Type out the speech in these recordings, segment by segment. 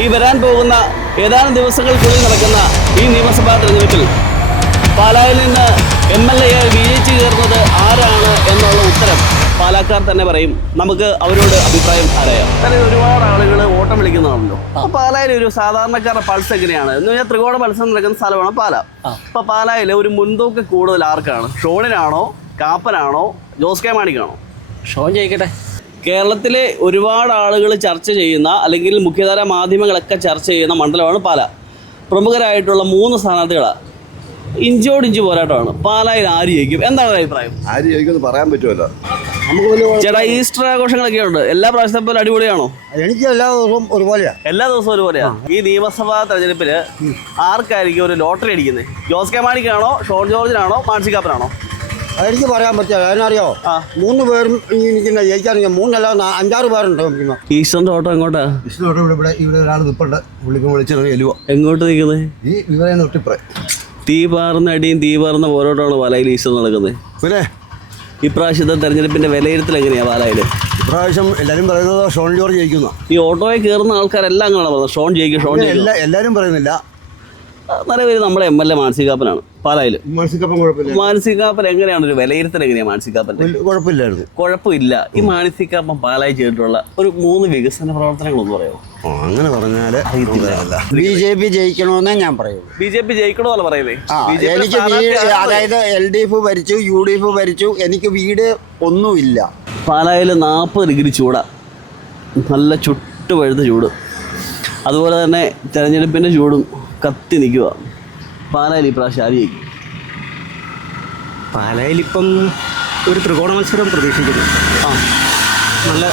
ഈ വരാൻ പോകുന്ന ഏതാനും ദിവസങ്ങൾക്കുള്ളിൽ നടക്കുന്ന ഈ നിയമസഭാ തെരഞ്ഞെടുപ്പിൽ പാലായിൽ നിന്ന് MLA വിജയിച്ചു കയറുന്നത് ആരാണ് എന്നുള്ള ഉത്തരം പാലക്കാർ തന്നെ പറയും. നമുക്ക് അവരോട് അഭിപ്രായം അറിയാം. കാരണം ഒരുപാട് ആളുകൾ ഓട്ടം വിളിക്കുന്നതാണല്ലോ. അപ്പോൾ പാലായിൽ ഒരു സാധാരണക്കാരുടെ പൾസ് എങ്ങനെയാണ് എന്ന് പറഞ്ഞാൽ ത്രികോണ മത്സരം നടക്കുന്ന സ്ഥലമാണ് പാല. അപ്പോൾ പാലായിൽ ഒരു മുൻതൂക്കം കൂടുതൽ ആർക്കാണ്? ഷോണിനാണോ, കാപ്പനാണോ, ജോസ് കെ മാണിക്കാണോ? ഷോൺ ജയിക്കട്ടെ. കേരളത്തിലെ ഒരുപാട് ആളുകൾ ചർച്ച ചെയ്യുന്ന അല്ലെങ്കിൽ മുഖ്യധാര മാധ്യമങ്ങളൊക്കെ ചർച്ച ചെയ്യുന്ന മണ്ഡലമാണ് പാല. പ്രമുഖരായിട്ടുള്ള 3 സ്ഥാനാർത്ഥികളാണ്. ഇഞ്ചോടിഞ്ച് പോരാട്ടമാണ്. പാലായിൽ ആര് ജയിക്കും? എന്താണ് അഭിപ്രായം? ആര് ജയിക്കുമെന്ന് പറയാൻ പറ്റുമല്ലോ. ചേട്ടാ, ഈസ്റ്റർ ആഘോഷങ്ങളൊക്കെ ഉണ്ട്. എല്ലാ പ്രാവശ്യത്തെ പോലെ അടിപൊളിയാണോ? എനിക്ക് എല്ലാ ദിവസവും ഒരുപോലെയാണ്. എല്ലാ ദിവസവും ഒരുപോലെയാണ്. ഈ നിയമസഭാ തെരഞ്ഞെടുപ്പിൽ ആർക്കായിരിക്കും ഒരു ലോട്ടറി അടിക്കുന്നത്? ജോസ് കെ മാണിക്കാണോ, ഷോൺ ജോർജിനാണോ, മാൻസി കാപ്പനാണോ? അതെനിക്ക് പറയാൻ പറ്റില്ല. അതിനറിയോ, 3 പേരും ഇരിക്കുന്ന ജയിക്കാറില്ല. 3 അല്ല 5-6 പേരുണ്ട്. ഈസ്റ്ററിന്റെ ഓട്ടം എങ്ങോട്ടാ? ഇവിടെ ഒരാൾ നിൽപ്പുണ്ട്. പുള്ളിക്ക് വിളിച്ചത് എലുവ. എങ്ങോട്ട് നിൽക്കുന്നത്? ഈ ഇവരെ തൊട്ടിപ്പറേ തീ പാർന്ന അടിയും തീ പാർന്ന പോരാട്ടമാണ് പാലായിൽ ഈസ്റ്റർ നടക്കുന്നത്. പിന്നെ ഇപ്രാവശ്യത്തെ തെരഞ്ഞെടുപ്പിന്റെ വിലയിരുത്തൽ എങ്ങനെയാ പാലായിൽ? ഇപ്രാവശ്യം എല്ലാവരും പറയുന്നത് ഷോൺ ജോർജ് ജയിക്കുന്ന. ഈ ഓട്ടോയിൽ കയറുന്ന ആൾക്കാരെല്ലാം അങ്ങനെ പറയുന്നത് ഷോൺ ജയിക്കും, ഷോൺ ജയിക്കും. എല്ലാവരും പറയുന്നില്ല. നിലവിൽ നമ്മുടെ MLA മാൻസി കാപ്പനാണ് പാലായിൽ. മാനസികപ്പം കുഴപ്പമില്ല. മാൻസി കാപ്പൻ എങ്ങനെയാണ് ഒരു വിലയിരുത്തൽ എങ്ങനെയാ? മാൻസി കാപ്പൻ്റെ കുഴപ്പമില്ലായിരുന്നു. കുഴപ്പമില്ല. ഈ മാനസി കാപ്പൻ പാലായി ചെയ്തിട്ടുള്ള ഒരു 3 വികസന പ്രവർത്തനങ്ങളൊന്നും പറയാമോ? അങ്ങനെ പറഞ്ഞാൽ BJP ജയിക്കണമെന്നേ ഞാൻ പറയൂ. BJP ജയിക്കണമെന്നല്ല പറയുന്നത്. എനിക്ക് അതായത് LDF ഭരിച്ചു, UDF ഭരിച്ചു. എനിക്ക് വീട് ഒന്നുമില്ല. പാലായിൽ 40 ഡിഗ്രി ചൂടാ, നല്ല ചുട്ട് പഴുത്ത ചൂട്. അതുപോലെ തന്നെ തെരഞ്ഞെടുപ്പിൻ്റെ ചൂടും കത്തി നിൽക്കുക. പാലായിൽ ഈ പ്രാവശ്യം ആര് ജയിക്കും? പാലായിലിപ്പം ഒരു ത്രികോണ മത്സരം പ്രതീക്ഷിക്കുന്നു. നല്ല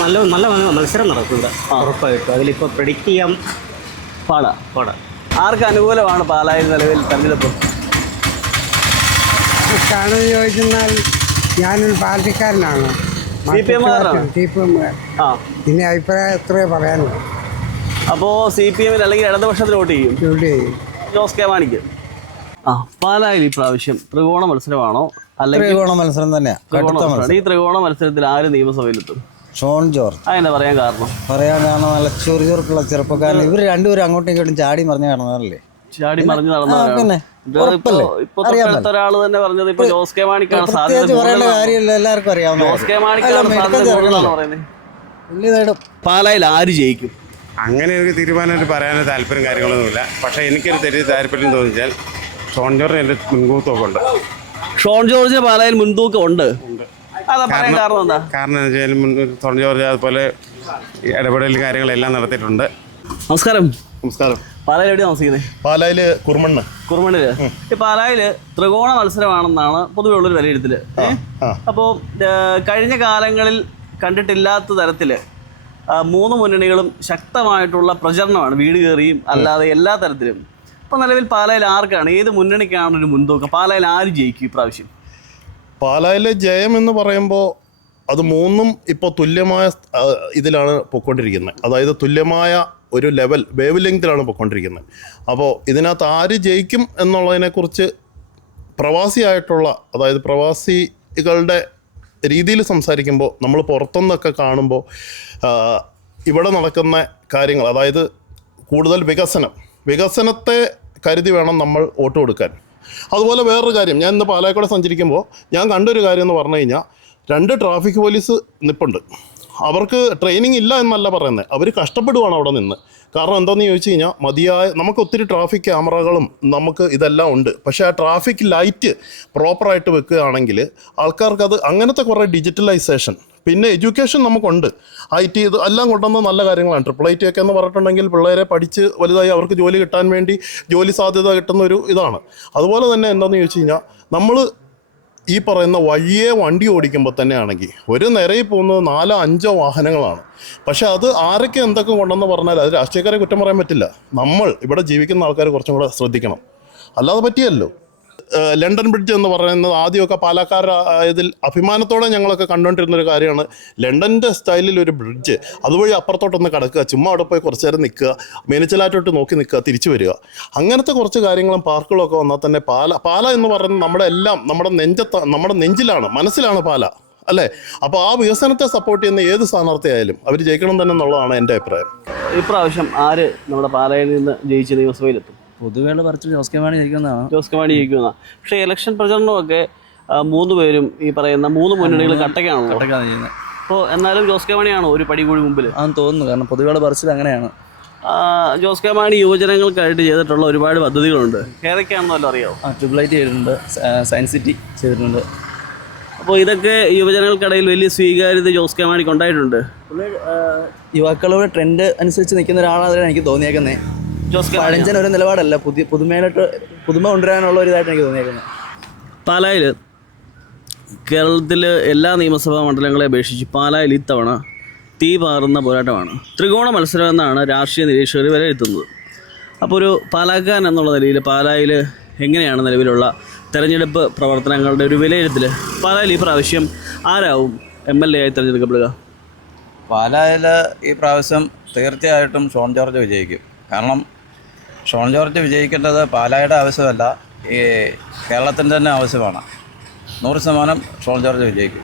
നല്ല നല്ല മത്സരം നടക്കും ഇവിടെ ഉറപ്പായിട്ടും. അതിലിപ്പോൾ പ്രെഡിക്റ്റ് ചെയ്യാൻ പാടാ. ആർക്ക് അനുകൂലമാണ് പാലായിൽ നിലവിൽ തെരഞ്ഞെടുപ്പ്? കാണുമെന്ന് ചോദിച്ചെന്നാൽ ഞാനൊരു പാർട്ടിക്കാരനാണ്. CPM പിന്നെ അഭിപ്രായം എത്രയോ പറയാനുള്ളൂ. അപ്പോൾ CPM അല്ലെങ്കിൽ ഇടതുപക്ഷത്തിന് വോട്ട് ചെയ്യും. ജോസ് കെ മാണിക്ക്. പാലായിൽ ഈ പ്രാവശ്യം ത്രികോണ മത്സരമാണോ അല്ലെങ്കിൽ ത്രികോണ മത്സരം തന്നെയാണ്. ഈ ത്രികോണ മത്സരത്തിൽ ആര് നിയമസഭയിലെത്തും? ഷോൺ ജോർജ്. അതെന്താ പറയാൻ കാരണം? നല്ല ചൊറിച്ചുള്ള ചെറുപ്പക്കാരൻ. ഇവർ രണ്ടുപേരും അങ്ങോട്ടും ഇങ്ങോട്ടും ചാടി മറിഞ്ഞ് നടന്നതല്ലേ? ചാടി മറിഞ്ഞ് നടന്നവരാണ്. ഇപ്പൊ ഒരാള് തന്നെ പറഞ്ഞത് ഇപ്പൊ ജോസ് കെ മാണിക്കാണ് സാധ്യത. പറയേണ്ട കാര്യമില്ല, എല്ലാവർക്കും അറിയാം. ജോസ് കെ മാണിക്കാണ് സാധ്യത പറയുന്നത്. പാലായിൽ ആര് ജയിക്കും? അങ്ങനെ ഒരു തീരുമാനമായിട്ട് പറയാനൊരു താല്പര്യം കാര്യങ്ങളൊന്നുമില്ല. പക്ഷേ എനിക്കൊരു താല്പര്യം തോന്നിച്ചാൽ ഷോൺ ജോർജ് എൻ്റെ മുൻകൂക്കമൊക്കെ ഉണ്ട്. ഷോൺ ജോർജിന് പാലായിൽ മുൻതൂക്കം ഉണ്ട്. കാരണം എന്താ? കാരണം എന്താ വെച്ചാൽ ഷോൺ ജോർജ് അതുപോലെ ഇടപെടൽ കാര്യങ്ങളെല്ലാം നടത്തിയിട്ടുണ്ട്. നമസ്കാരം. നമസ്കാരം. പാലായിൽ എവിടെ താമസിക്കുന്നത്? പാലായില് കുറുമണ്ണില്. ഈ പാലായില് ത്രികോണ മത്സരമാണെന്നാണ് പൊതുവെയുള്ളൊരു വിലയിരുത്തല്. അപ്പോൾ കഴിഞ്ഞ കാലങ്ങളിൽ കണ്ടിട്ടില്ലാത്ത തരത്തില് 3 മുന്നണികളും ശക്തമായിട്ടുള്ള പ്രചരണമാണ്, വീട് കയറിയും അല്ലാതെ എല്ലാ തരത്തിലും. അപ്പോൾ നിലവിൽ പാലായിൽ ആർക്കാണ്, ഏത് മുന്നണിക്കാണ് ഒരു മുൻതൂക്കം? പാലായിൽ ആര് ജയിക്കും ഇപ്രാവശ്യം? പാലായിലെ ജയം എന്ന് പറയുമ്പോൾ അത് 3ഉം ഇപ്പോൾ തുല്യമായ ഇതിലാണ് പൊയ്ക്കൊണ്ടിരിക്കുന്നത്. അതായത് തുല്യമായ ഒരു വേവ് ലെങ്തിലാണ് പൊയ്ക്കൊണ്ടിരിക്കുന്നത്. അപ്പോൾ ഇതിനകത്ത് ആര് ജയിക്കും എന്നുള്ളതിനെക്കുറിച്ച് പ്രവാസിയായിട്ടുള്ള, അതായത് പ്രവാസികളുടെ രീതിയിൽ സംസാരിക്കുമ്പോൾ നമ്മൾ പുറത്തുനിന്നൊക്കെ കാണുമ്പോൾ ഇവിടെ നടക്കുന്ന കാര്യങ്ങൾ, അതായത് കൂടുതൽ വികസനത്തെ കരുതി വേണം നമ്മൾ വോട്ട് കൊടുക്കാൻ. അതുപോലെ വേറൊരു കാര്യം, ഞാൻ ഇന്ന് പാലായിക്കൂടെ സഞ്ചരിക്കുമ്പോൾ ഞാൻ കണ്ടൊരു കാര്യം എന്ന് പറഞ്ഞു കഴിഞ്ഞാൽ 2 ട്രാഫിക് പോലീസ് നിൽപ്പുണ്ട്. അവർക്ക് ട്രെയിനിങ് ഇല്ല എന്നല്ല പറയുന്നത്, അവർ കഷ്ടപ്പെടുവാണ് അവിടെ നിന്ന്. കാരണം എന്താണെന്ന് ചോദിച്ചു കഴിഞ്ഞാൽ നമുക്ക് ഒത്തിരി ട്രാഫിക് ക്യാമറകളും നമുക്ക് ഇതെല്ലാം ഉണ്ട്. പക്ഷേ ആ ട്രാഫിക് ലൈറ്റ് പ്രോപ്പറായിട്ട് വെക്കുകയാണെങ്കിൽ ആൾക്കാർക്ക് അങ്ങനത്തെ കുറേ ഡിജിറ്റലൈസേഷൻ, പിന്നെ എഡ്യൂക്കേഷൻ നമുക്കുണ്ട്. IT ഇത് എല്ലാം കൊണ്ടുവന്ന നല്ല കാര്യങ്ങളാണ്. IIIT ഒക്കെ എന്ന് പറഞ്ഞിട്ടുണ്ടെങ്കിൽ പിള്ളേരെ പഠിച്ച് വലുതായി അവർക്ക് ജോലി കിട്ടാൻ വേണ്ടി ജോലി സാധ്യത കിട്ടുന്നൊരു ഇതാണ്. അതുപോലെ തന്നെ എന്താണെന്ന് ചോദിച്ചു കഴിഞ്ഞാൽ നമ്മൾ ഈ പറയുന്ന വഴിയെ വണ്ടി ഓടിക്കുമ്പോൾ തന്നെ ആണെങ്കിൽ ഒരു നിരയിൽ പോകുന്നത് 4-5 വാഹനങ്ങളാണ്. പക്ഷേ അത് ആരൊക്കെ എന്തൊക്കെ കൊണ്ടെന്ന് പറഞ്ഞാൽ അത് രാഷ്ട്രീയക്കാരെ കുറ്റം പറയാൻ പറ്റില്ല. നമ്മൾ ഇവിടെ ജീവിക്കുന്ന ആൾക്കാർ കുറച്ചും കൂടെ ശ്രദ്ധിക്കണം, അല്ലാതെ പറ്റിയല്ലോ. ലണ്ടൻ ബ്രിഡ്ജ് എന്ന് പറയുന്നത് ആദ്യമൊക്കെ പാലക്കാരായതിൽ അഭിമാനത്തോടെ ഞങ്ങളൊക്കെ കണ്ടുകൊണ്ടിരുന്നൊരു കാര്യമാണ്. ലണ്ടൻ്റെ സ്റ്റൈലിൽ ഒരു ബ്രിഡ്ജ്, അതുവഴി അപ്പുറത്തോട്ടൊന്ന് കിടക്കുക, ചുമ്മാ അവിടെ പോയി കുറച്ച് നേരം നിൽക്കുക, മേനിച്ചലാറ്റോട്ട് നോക്കി നിൽക്കുക, തിരിച്ചു വരിക. അങ്ങനത്തെ കുറച്ച് കാര്യങ്ങളും പാർക്കുകളും ഒക്കെ വന്നാൽ തന്നെ പാല എന്ന് പറയുന്നത് നമ്മുടെ നെഞ്ചിലാണ്, മനസ്സിലാണ് പാല. അല്ലേ? അപ്പോൾ ആ വികസനത്തെ സപ്പോർട്ട് ചെയ്യുന്ന ഏത് സ്ഥാനാർത്ഥിയായാലും അവർ ജയിക്കണം തന്നെ എന്നുള്ളതാണ് എൻ്റെ അഭിപ്രായം. ഇപ്രാവശ്യം ആര് നമ്മുടെ പാലായിൽ നിന്ന് ജയിച്ച് നിയമസഭയിലെത്തും? പൊതുവെയുള്ള പറച്ചിൽ ജോസ് കെ മാണി ജയിക്കുന്നതാണ്. ജോസ് കെ മാണി ജയിക്കുന്നതാണ്. പക്ഷേ ഇലക്ഷൻ പ്രചരണമൊക്കെ 3 പേരും ഈ പറയുന്ന 3 മുന്നണികൾ കട്ടയ്ക്കാണല്ലോ. കട്ടക്കാണ് ചെയ്യുന്നത്. അപ്പോൾ എന്നാലും ജോസ് കെ മാണിയാണോ ഒരു പടി കൂടി മുമ്പിൽ? അതെന്ന് തോന്നുന്നു. കാരണം പൊതുവെയുള്ള പറച്ചിൽ അങ്ങനെയാണ്. ജോസ് കെ മാണി യുവജനങ്ങൾക്കായിട്ട് ചെയ്തിട്ടുള്ള ഒരുപാട് പദ്ധതികളുണ്ട്. ഏതൊക്കെയാണെന്നല്ലോ അറിയാമോ? ട്രിപ്പിൾ ഐറ്റ് ചെയ്തിട്ടുണ്ട്, സയൻസ് സിറ്റി ചെയ്തിട്ടുണ്ട്. അപ്പോൾ ഇതൊക്കെ യുവജനങ്ങൾക്കിടയിൽ വലിയ സ്വീകാര്യത ജോസ് കെ മാണിക്ക് ഉണ്ടായിട്ടുണ്ട്. യുവാക്കളുടെ ട്രെൻഡ് അനുസരിച്ച് നിൽക്കുന്ന ഒരാളാണ് എനിക്ക് തോന്നിയേക്കുന്നത്. ജോസ് കെ മാണി പഴഞ്ചൻ ഒരു നിലപാടല്ല, പുതുമയായിട്ട് പുതുമ കൊണ്ടുവരാനുള്ള ഒരു ഇതായിട്ട് എനിക്ക് തോന്നിയേക്കുന്നത്. പാലായിൽ കേരളത്തിൽ എല്ലാ നിയമസഭാ മണ്ഡലങ്ങളെ അപേക്ഷിച്ച് പാലായിൽ ഇത്തവണ തീ പാറുന്ന പോരാട്ടമാണ്. ത്രികോണ മത്സരം എന്നാണ് രാഷ്ട്രീയ നിരീക്ഷകർ വിലയിരുത്തുന്നത്. അപ്പോൾ ഒരു പാലാക്കാരൻ എന്നുള്ള നിലയിൽ പാലായിൽ എങ്ങനെയാണ് നിലവിലുള്ള തെരഞ്ഞെടുപ്പ് പ്രവർത്തനങ്ങളുടെ ഒരു വിലയിരുത്തൽ? പാലായിൽ ഈ പ്രാവശ്യം ആരാവും MLA ആയി തിരഞ്ഞെടുക്കപ്പെടുക? പാലായിൽ ഈ പ്രാവശ്യം തീർച്ചയായിട്ടും ഷോൺ ജോർജ് വിജയിക്കും. കാരണം ഷോൺ ജോർജ് വിജയിക്കേണ്ടത് പാലായുടെ ആവശ്യമല്ല, ഈ കേരളത്തിൻ്റെ തന്നെ ആവശ്യമാണ്. 100% ഷോൺ ജോർജ് വിജയിക്കും.